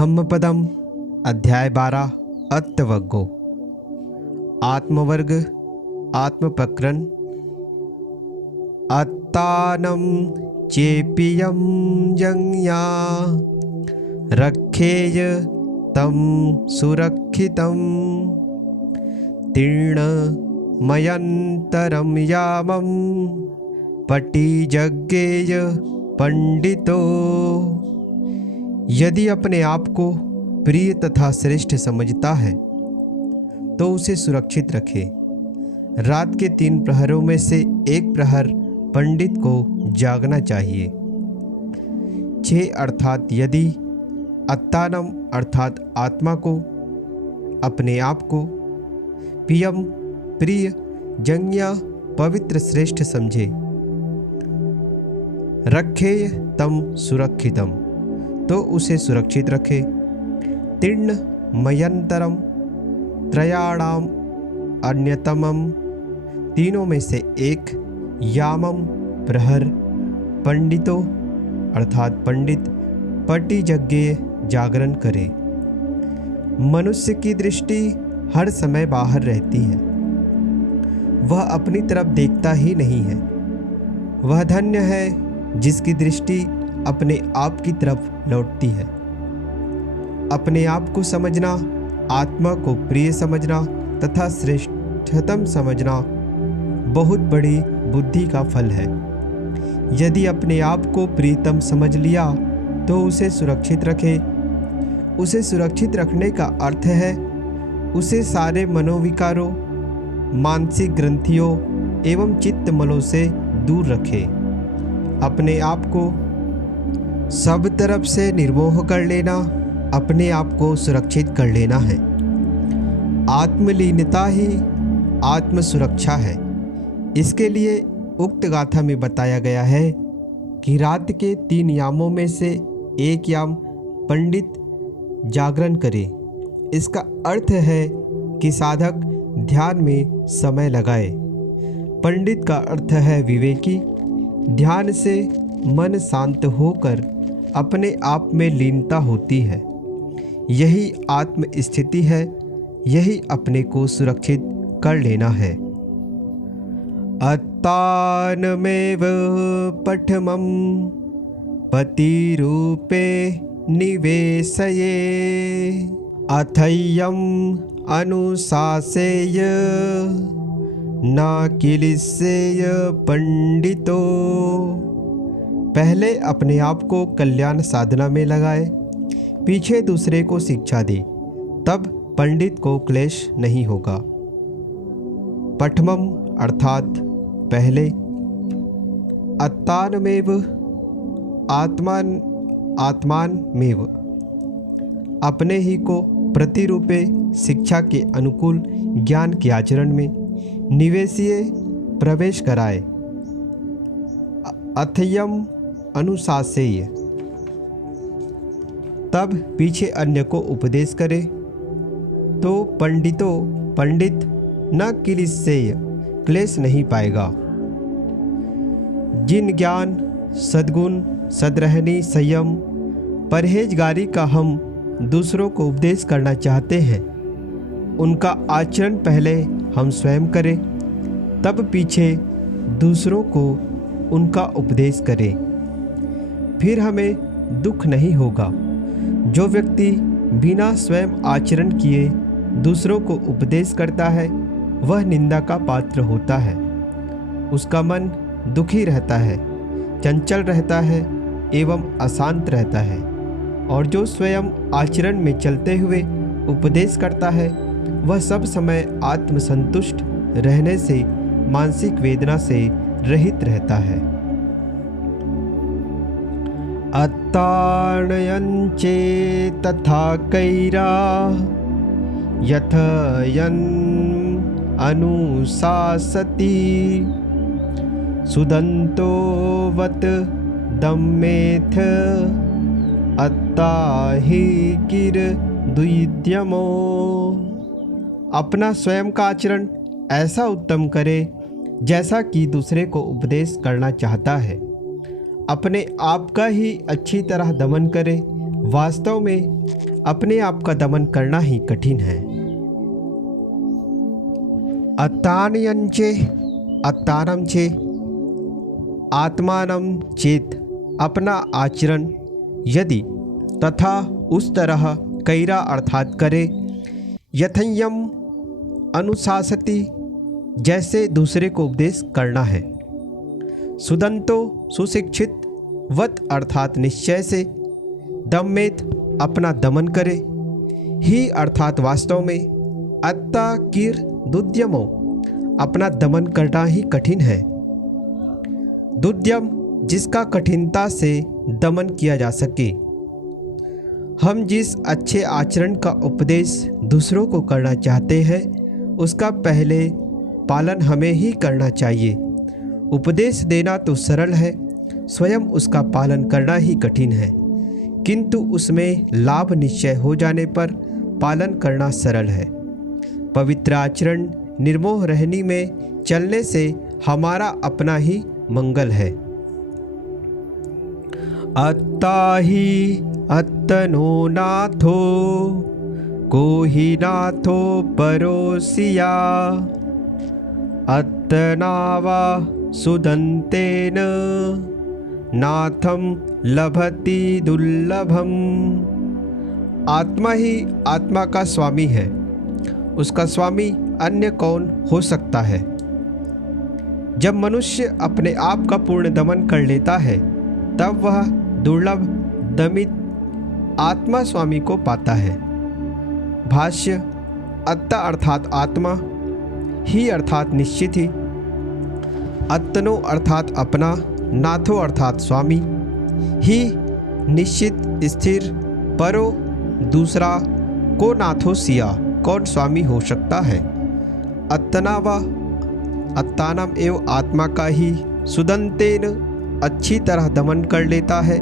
धम्मपदम अध्याय 12 अत्तवग्गो। आत्मवर्ग आत्मप्रकरण। अत्तानं चेपियं जंज्ञा रक्षेय तं सुरक्षितं तीर्णमयन्तरं यामं पटिजज्ञेय पंडितो। यदि अपने आप को प्रिय तथा श्रेष्ठ समझता है तो उसे सुरक्षित रखे। रात के 3 प्रहरों में से एक प्रहर पंडित को जागना चाहिए। 6 अर्थात यदि अत्तानम अर्थात आत्मा को, अपने आप को, पियम प्रिय, जंज्ञा पवित्र श्रेष्ठ समझे, रखे तम सुरक्षितम तो उसे सुरक्षित रखे, तीर्ण मयंतरम त्रयाणाम अन्यतमम तीनों में से एक, यामम प्रहर, पंडितो अर्थात पंडित, पटिजज्ञेय जागरण करे। मनुष्य की दृष्टि हर समय बाहर रहती है, वह अपनी तरफ देखता ही नहीं है। वह धन्य है जिसकी दृष्टि अपने आप की तरफ लौटती है। अपने आप को समझना, आत्मा को प्रिय समझना तथा श्रेष्ठतम समझना बहुत बड़ी बुद्धि का फल है। यदि अपने आप को प्रियतम समझ लिया तो उसे सुरक्षित रखे। उसे सुरक्षित रखने का अर्थ है उसे सारे मनोविकारों, मानसिक ग्रंथियों एवं चित्त मलों से दूर रखे। अपने आप को सब तरफ से निर्मोह कर लेना, अपने आप को सुरक्षित कर लेना है। आत्मलीनता ही आत्म सुरक्षा है। इसके लिए उक्त गाथा में बताया गया है कि रात के 3 यामों में से एक याम पंडित जागरण करे। इसका अर्थ है कि साधक ध्यान में समय लगाए। पंडित का अर्थ है विवेकी। ध्यान से मन शांत होकर अपने आप में लीनता होती है। यही आत्म स्थिति है, यही अपने को सुरक्षित कर लेना है। अत्तानमेव पठमं पतिरूपे निवेशये अथय्यम् अनुशासेय न किलिस्सेय पंडितो। पहले अपने आप को कल्याण साधना में लगाए, पीछे दूसरे को शिक्षा दे, तब पंडित को क्लेश नहीं होगा। पठमम अर्थात पहले, अत्तानमेव आत्मानमेव अपने ही को प्रतिरूपे शिक्षा के अनुकूल ज्ञान के आचरण में निवेशिए प्रवेश कराए। अथय्यम अनुशासेय तब पीछे अन्य को उपदेश करे तो पंडित न किलिस्सेय क्लेश नहीं पाएगा। जिन ज्ञान, सद्गुण, सद्रहनी, संयम, परहेजगारी का हम दूसरों को उपदेश करना चाहते हैं, उनका आचरण पहले हम स्वयं करें, तब पीछे दूसरों को उनका उपदेश करें। फिर हमें दुख नहीं होगा। जो व्यक्ति बिना स्वयं आचरण किए दूसरों को उपदेश करता है वह निंदा का पात्र होता है। उसका मन दुखी रहता है, चंचल रहता है एवं अशांत रहता है। और जो स्वयं आचरण में चलते हुए उपदेश करता है वह सब समय आत्मसंतुष्ट रहने से मानसिक वेदना से रहित रहता है। अत्तानयञ्चे तथा कैरा यथयन् अनुशासति सुदन्तोवत् दम्मेथ अत्ता हि किरदुद्यमो। अपना स्वयं का आचरण ऐसा उत्तम करे जैसा कि दूसरे को उपदेश करना चाहता है। अपने आप का ही अच्छी तरह दमन करे वास्तव में अपने आप का दमन करना ही कठिन है। अत्तानयंचे अत्तानम चे आत्मानम चेत, अपना आचरण यदि तथा उस तरह कैरा अर्थात करे, यथयम अनुशासति, जैसे दूसरे को उपदेश करना है, सुदंतो सुशिक्षित वत अर्थात निश्चय से, दम्मेत अपना दमन करे, ही अर्थात वास्तव में, अत्ता कीर दुद्यमो, अपना दमन करना ही कठिन है। दुद्यम जिसका कठिनता से दमन किया जा सके। हम जिस अच्छे आचरण का उपदेश दूसरों को करना चाहते हैं उसका पहले पालन हमें ही करना चाहिए। उपदेश देना तो सरल है, स्वयं उसका पालन करना ही कठिन है, किंतु उसमें लाभ निश्चय हो जाने पर पालन करना सरल है। पवित्र आचरण निर्मोह रहनी में चलने से हमारा अपना ही मंगल है। अत्ता ही अत्तनो नाथो, को ही नाथो परोसिया, अत्तनावा सुदंतेन, नाथम लभति दुर्लभम। आत्मा ही आत्मा का स्वामी है, उसका स्वामी अन्य कौन हो सकता है। जब मनुष्य अपने आप का पूर्ण दमन कर लेता है तब वह दुर्लभ दमित आत्मा स्वामी को पाता है। भाष्य, अत्ता अर्थात आत्मा, ही अर्थात निश्चित ही, अत्तनो अर्थात अपना, नाथो अर्थात स्वामी, ही निश्चित स्थिर, परो दूसरा, को नाथो सिया, कौन स्वामी हो सकता है। अत्तना व अत्तानम एवं आत्मा का ही सुदंतेन अच्छी तरह दमन कर लेता है,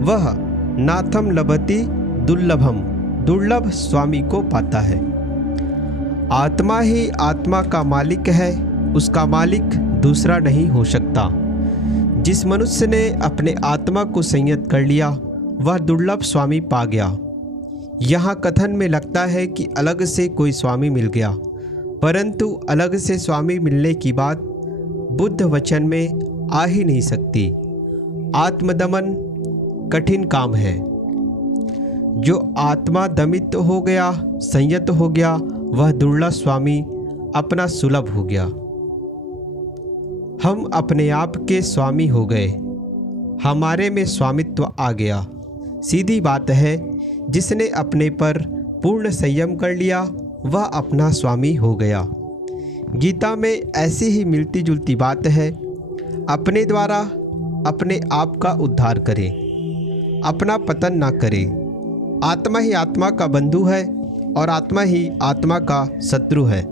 वह नाथम लभति दुर्लभम, दुर्लभ स्वामी को पाता है। आत्मा ही आत्मा का मालिक है, उसका मालिक दूसरा नहीं हो सकता। जिस मनुष्य ने अपने आत्मा को संयत कर लिया वह दुर्लभ स्वामी पा गया। यहाँ कथन में लगता है कि अलग से कोई स्वामी मिल गया, परंतु अलग से स्वामी मिलने की बात बुद्ध वचन में आ ही नहीं सकती। आत्मदमन कठिन काम है। जो आत्मा दमित हो गया, संयत हो गया, वह दुर्लभ स्वामी अपना सुलभ हो गया। हम अपने आप के स्वामी हो गए, हमारे में स्वामित्व आ गया। सीधी बात है, जिसने अपने पर पूर्ण संयम कर लिया वह अपना स्वामी हो गया। गीता में ऐसी ही मिलती जुलती बात है। अपने द्वारा अपने आप का उद्धार करें, अपना पतन ना करें। आत्मा ही आत्मा का बंधु है और आत्मा ही आत्मा का शत्रु है।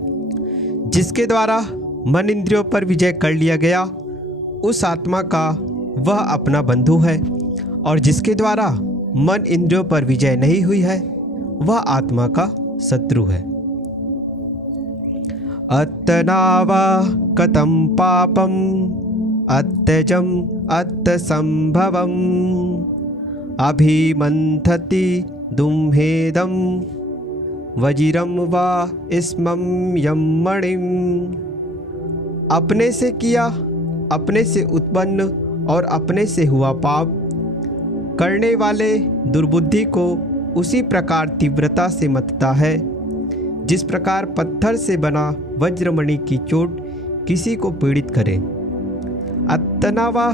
जिसके द्वारा मन इंद्रियों पर विजय कर लिया गया उस आत्मा का वह अपना बंधु है, और जिसके द्वारा मन इंद्रियों पर विजय नहीं हुई है वह आत्मा का शत्रु है। अत्तनावा कथम पापम अत्यजम अत्तसंभवम अभिमंथति दुम्हेदम वजिरम वा इस्मम यमणिम। अपने से किया, अपने से उत्पन्न और अपने से हुआ पाप करने वाले दुर्बुद्धि को उसी प्रकार तीव्रता से मथता है जिस प्रकार पत्थर से बना वज्रमणि की चोट किसी को पीड़ित करे। अत्तनावा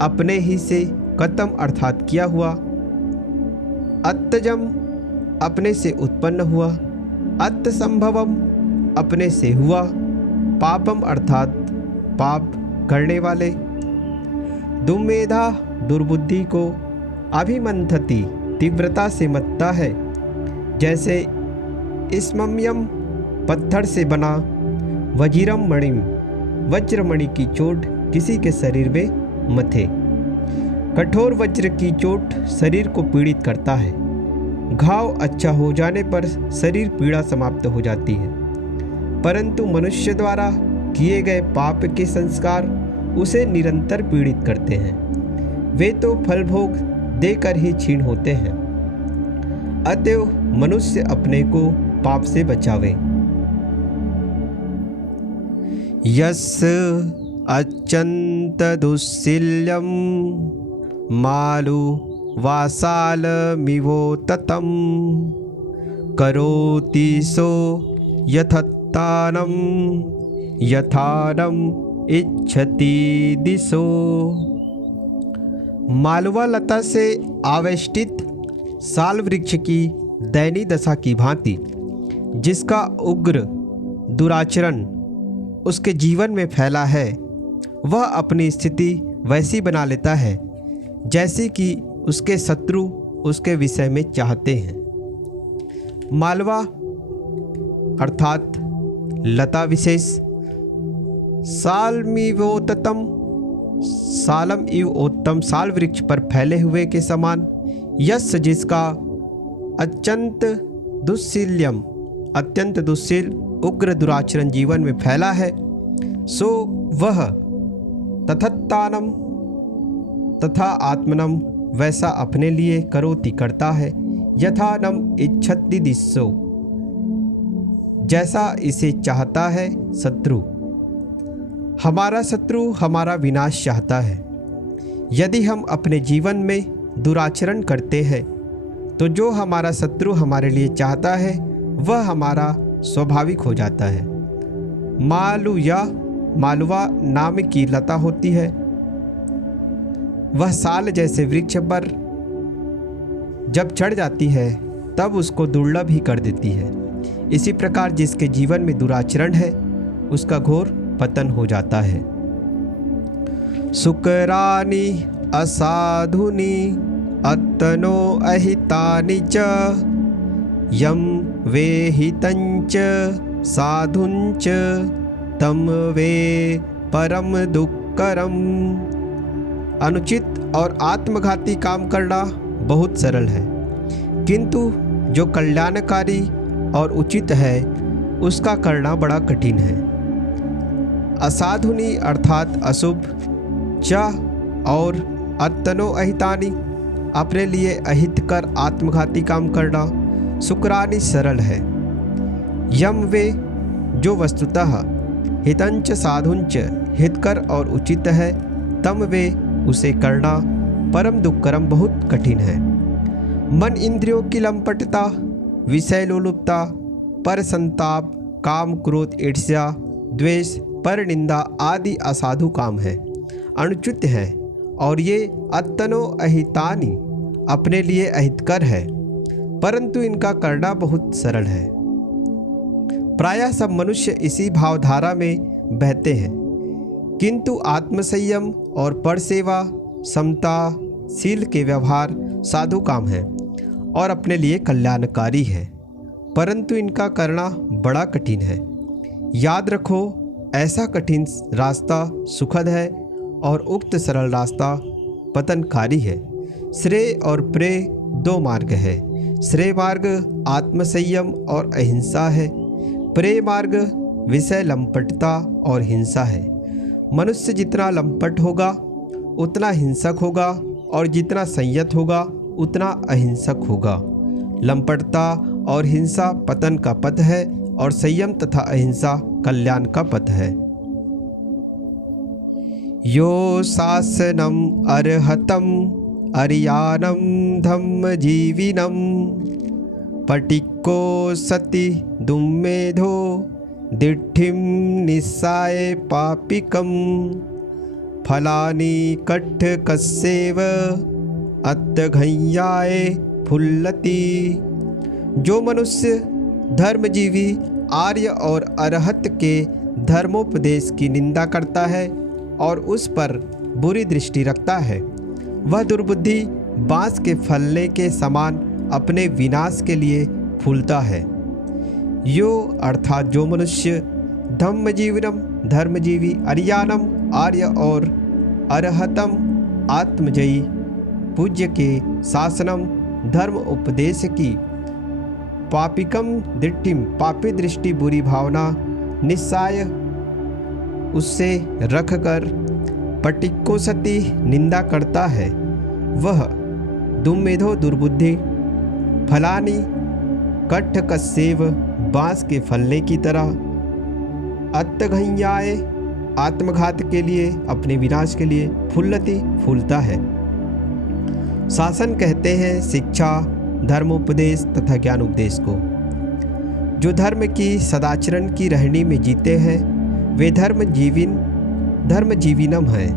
अपने ही से, कतम अर्थात किया हुआ, अत्तजम अपने से उत्पन्न हुआ, अत्तसंभवम अपने से हुआ, पापम अर्थात पाप करने वाले, दुमेधा दुर्बुद्धि को, अभिमंथति तीव्रता से मथता है, जैसे इस्मम्यम पत्थर से बना, वजीरम मणिम वज्रमणि की चोट किसी के शरीर में मथे। कठोर वज्र की चोट शरीर को पीड़ित करता है। घाव अच्छा हो जाने पर शरीर पीड़ा समाप्त हो जाती है, परंतु मनुष्य द्वारा किए गए पाप के संस्कार उसे निरंतर पीड़ित करते हैं। वे तो फल भोग देकर ही क्षीण होते हैं। अतएव मनुष्य अपने को पाप से बचावे। यस्य अत्यंत दुस्सील्यम मालु वासालमिवो ततम करोति सो यथानम इच्छति दिशो। मालवा लता से आवेष्टित साल वृक्ष की दयनीय दशा की भांति जिसका उग्र दुराचरण उसके जीवन में फैला है, वह अपनी स्थिति वैसी बना लेता है जैसी कि उसके शत्रु उसके विषय में चाहते हैं। मालवा अर्थात लता विशेष सालमिवोत्तम सालम इव उत्तम साल वृक्ष पर फैले हुए के समान, यश जिसका अत्यंत दुस्सील उग्र दुराचरण जीवन में फैला है, सो वह तथात्तानम तथा आत्मनम वैसा अपने लिए करोति करता है, यथानम इच्छति दिशो जैसा इसे चाहता है शत्रु। हमारा शत्रु हमारा विनाश चाहता है। यदि हम अपने जीवन में दुराचरण करते हैं तो जो हमारा शत्रु हमारे लिए चाहता है वह हमारा स्वाभाविक हो जाता है। मालु या मालवा नाम की लता होती है। वह साल जैसे वृक्ष पर जब चढ़ जाती है तब उसको दुर्लभ ही कर देती है। इसी प्रकार जिसके जीवन में दुराचरण है उसका घोर पतन हो जाता है। सुकरानि असाधुनि अत्तनो अहितानि च यम वेहितंच साधुंच तम वे परम दुक्करम। अनुचित और आत्मघाती काम करना बहुत सरल है, किंतु जो कल्याणकारी और उचित है उसका करना बड़ा कठिन है। असाधुनी अर्थात अशुभ, च और अत्तनो अहितानि अपने लिए अहितकर आत्मघाती काम करना, सुकरानि सरल है। यम वे जो वस्तुतः हितंच साधुंच हितकर और उचित है, तम वे उसे करना परम दुक्करम बहुत कठिन है। मन इंद्रियों की लंपटता, विषय लोलुपता, पर संताप, काम क्रोध ईर्ष्या द्वेष पर निंदा आदि असाधु काम है, अनुचित है, और ये अत्तनो अहितानि अपने लिए अहितकर है, परंतु इनका करना बहुत सरल है। प्रायः सब मनुष्य इसी भावधारा में बहते हैं, किंतु आत्मसंयम और परसेवा, समता, शील के व्यवहार साधु काम है और अपने लिए कल्याणकारी है, परंतु इनका करना बड़ा कठिन है। याद रखो, ऐसा कठिन रास्ता सुखद है और उक्त सरल रास्ता पतनकारी है। श्रेय और प्रेय दो मार्ग है। श्रेय मार्ग आत्मसंयम और अहिंसा है, प्रेय मार्ग विषय लंपटता और हिंसा है। मनुष्य जितना लंपट होगा उतना हिंसक होगा और जितना संयत होगा उतना अहिंसक होगा। लंपटता और हिंसा पतन का पथ है और संयम तथा अहिंसा कल्याण का पथ है। यो शासनम अर्हतम अरियानम धम्म जीविनम पटिक्को सति दुम्मेधो दिठिम निस्साय पापिकम फलानि कट्ठकस्येव अत्तघय्याय फुल्लति। जो मनुष्य धर्मजीवी आर्य और अरहत के धर्मोपदेश की निंदा करता है और उस पर बुरी दृष्टि रखता है, वह दुर्बुद्धि बांस के फलने के समान अपने विनाश के लिए फूलता है। यो अर्थात जो मनुष्य धम्मजीवनम धर्मजीवी, अरियानम आर्य और अरहतम आत्मजयी, पूज्य के शासनम धर्म उपदेश की, पापिकम दृष्टिम पापी दृष्टि बुरी भावना, निस्साय उससे रखकर, पटिक्को सती निंदा करता है, वह दुम्मेधो दुर्बुद्धि फलानि कट्ठकस्येव, बांस के फलने की तरह। अत्तघंयाय, आत्मघात के लिए, अपने विनाश के लिए। फुल्लति, फूलता है। शासन कहते हैं शिक्षा, धर्मोपदेश तथा ज्ञान उपदेश को। जो धर्म की सदाचरण की रहनी में जीते हैं वे धर्मजीविनम हैं,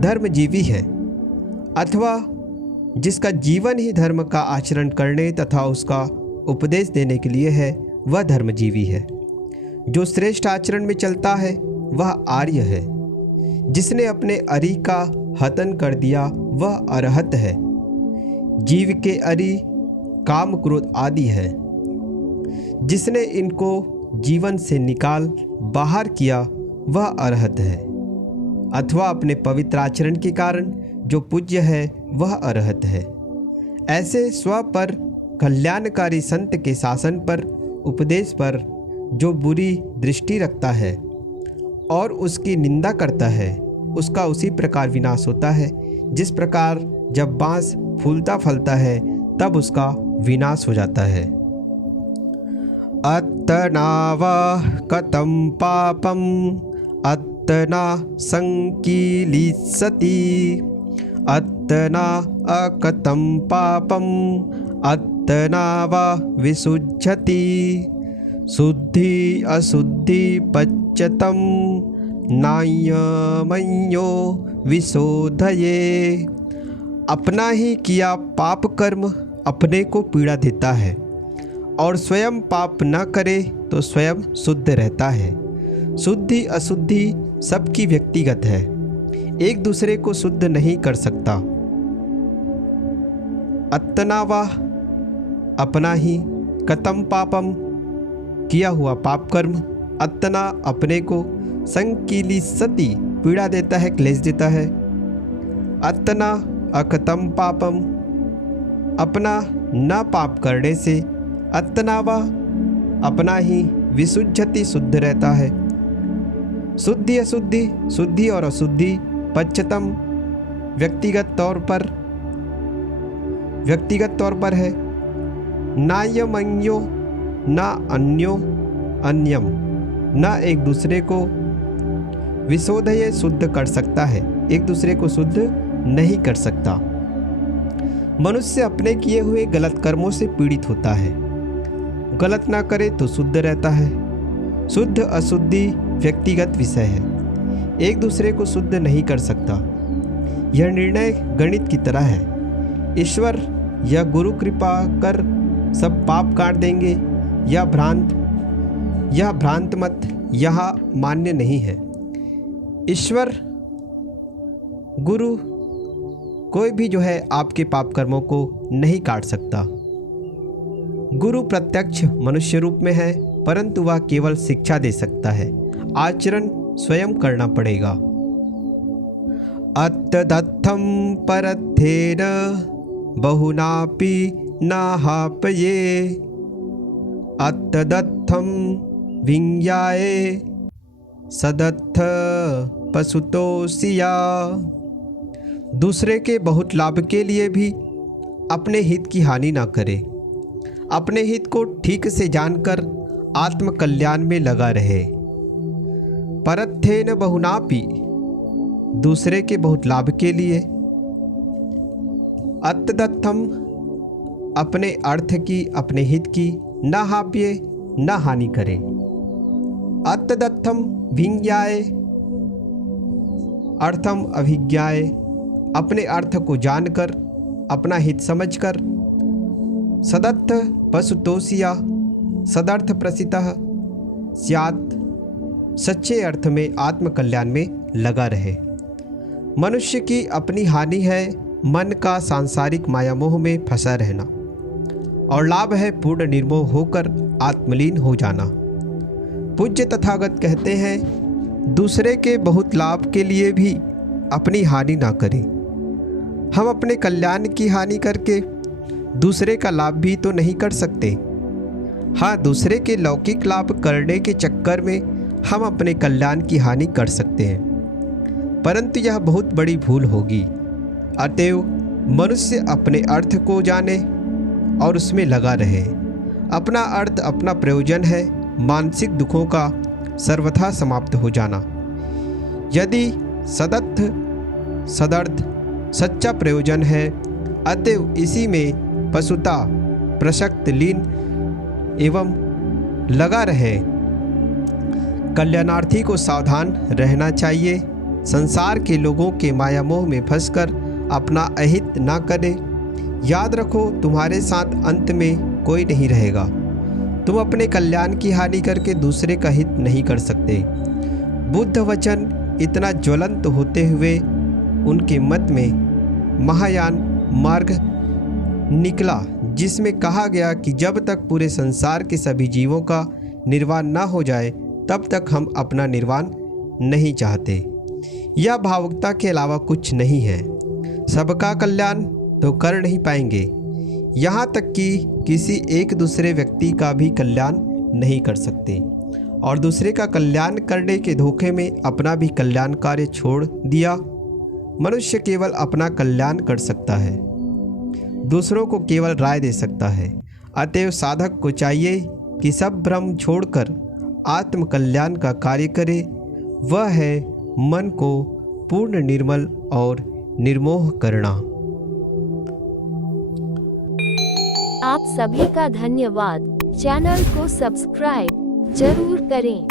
धर्मजीवी हैं। अथवा जिसका जीवन ही धर्म का आचरण करने तथा उसका उपदेश देने के लिए है वह धर्मजीवी है। जो श्रेष्ठ आचरण में चलता है वह आर्य है। जिसने अपने अरि का हतन कर दिया वह अरहत है। जीव के अरि काम क्रोध आदि है। जिसने इनको जीवन से निकाल बाहर किया वह अरहत है। अथवा अपने पवित्र आचरण के कारण जो पूज्य है वह अरहत है। ऐसे स्व पर कल्याणकारी संत के शासन पर, उपदेश पर जो बुरी दृष्टि रखता है और उसकी निंदा करता है उसका उसी प्रकार विनाश होता है जिस प्रकार जब बांस फूलता फलता है तब उसका विनाश हो जाता है। अत्तना कतं पापम अत्तना संकीलिसति, अत्तना अकतं पापम अत्तना विसुज्झति, शुद्धि अशुद्धि पच्यतं नायमन्यो विशोधये। अपना ही किया पाप कर्म अपने को पीड़ा देता है और स्वयं पाप न करे तो स्वयं शुद्ध रहता है। शुद्धि अशुद्धि सबकी व्यक्तिगत है, एक दूसरे को शुद्ध नहीं कर सकता। अत्तना वा, अपना ही, कतम पापम, किया हुआ पाप कर्म, अत्तना अपने को, संकीलिसति पीड़ा देता है, क्लेश देता है। अत्तना अकतम पापम, अपना न पाप करने से, अत्तनावा अपना ही, विसुज्झति शुद्ध रहता है। शुद्धि अशुद्धि, शुद्धि और अशुद्धि, पच्चतम व्यक्तिगत तौर पर है। नायमन्यो, ना अन्यो अन्यम, ना एक दूसरे को, विशोधये शुद्ध कर सकता है, एक दूसरे को शुद्ध नहीं कर सकता। मनुष्य अपने किए हुए गलत कर्मों से पीड़ित होता है। गलत ना करे तो शुद्ध रहता है। शुद्ध अशुद्धि व्यक्तिगत विषय है, एक दूसरे को शुद्ध नहीं कर सकता। यह निर्णय गणित की तरह है। ईश्वर या गुरु कृपा कर सब पाप काट देंगे, यह भ्रांत मत यहाँ मान्य नहीं है। ईश्वर गुरु कोई भी जो है आपके पाप कर्मों को नहीं काट सकता। गुरु प्रत्यक्ष मनुष्य रूप में है परंतु वह केवल शिक्षा दे सकता है, आचरण स्वयं करना पड़ेगा। अत्तदत्थं परत्थेन बहुनापि नाहापये, अत्तदत्थं विंज्याये सदत्थ पशुतोषिया। दूसरे के बहुत लाभ के लिए भी अपने हित की हानि ना करे। अपने हित को ठीक से जानकर आत्म कल्याण में लगा रहे। परत्थेन बहुनापि, दूसरे के बहुत लाभ के लिए। अत्तदत्थम, अपने अर्थ की, अपने हित की, न हाप्ये, न हानि करे। अत्तदत्थम भिज्ञाय, अर्थम अभिज्ञाय, अपने अर्थ को जानकर, अपना हित समझकर। सदर्थ पशुतोषिया, सदर्थ प्रसितः स्यात्, सच्चे अर्थ में आत्म कल्याण में लगा रहे। मनुष्य की अपनी हानि है मन का सांसारिक माया मोह में फंसा रहना, और लाभ है पूर्ण निर्मोह होकर आत्मलीन हो जाना। पूज्य तथागत कहते हैं, दूसरे के बहुत लाभ के लिए भी अपनी हानि ना करें। हम अपने कल्याण की हानि करके दूसरे का लाभ भी तो नहीं कर सकते। हाँ, दूसरे के लौकिक लाभ करने के चक्कर में हम अपने कल्याण की हानि कर सकते हैं, परंतु यह बहुत बड़ी भूल होगी। अतएव मनुष्य अपने अर्थ को जाने और उसमें लगा रहे। अपना अर्थ अपना प्रयोजन है, मानसिक दुखों का सर्वथा समाप्त हो जाना। यदि सदर्थ सदर्थ सच्चा प्रयोजन है, अतएव इसी में पशुता प्रसक्त लीन एवं लगा रहे। कल्याणार्थी को सावधान रहना चाहिए। संसार के लोगों के माया मोह में फंसकर अपना अहित ना करे। याद रखो, तुम्हारे साथ अंत में कोई नहीं रहेगा। तुम अपने कल्याण की हानि करके दूसरे का हित नहीं कर सकते। बुद्ध वचन इतना ज्वलंत होते हुए उनके मत में महायान मार्ग निकला, जिसमें कहा गया कि जब तक पूरे संसार के सभी जीवों का निर्वाण न हो जाए तब तक हम अपना निर्वाण नहीं चाहते। यह भावुकता के अलावा कुछ नहीं है। सबका कल्याण तो कर नहीं पाएंगे, यहाँ तक कि किसी एक दूसरे व्यक्ति का भी कल्याण नहीं कर सकते, और दूसरे का कल्याण करने के धोखे में अपना भी कल्याण कार्य छोड़ दिया। मनुष्य केवल अपना कल्याण कर सकता है, दूसरों को केवल राय दे सकता है। अतएव साधक को चाहिए कि सब भ्रम छोड़कर आत्म कल्याण का कार्य करे। वह है मन को पूर्ण निर्मल और निर्मोह करना। आप सभी का धन्यवाद। चैनल को सब्सक्राइब जरूर करें।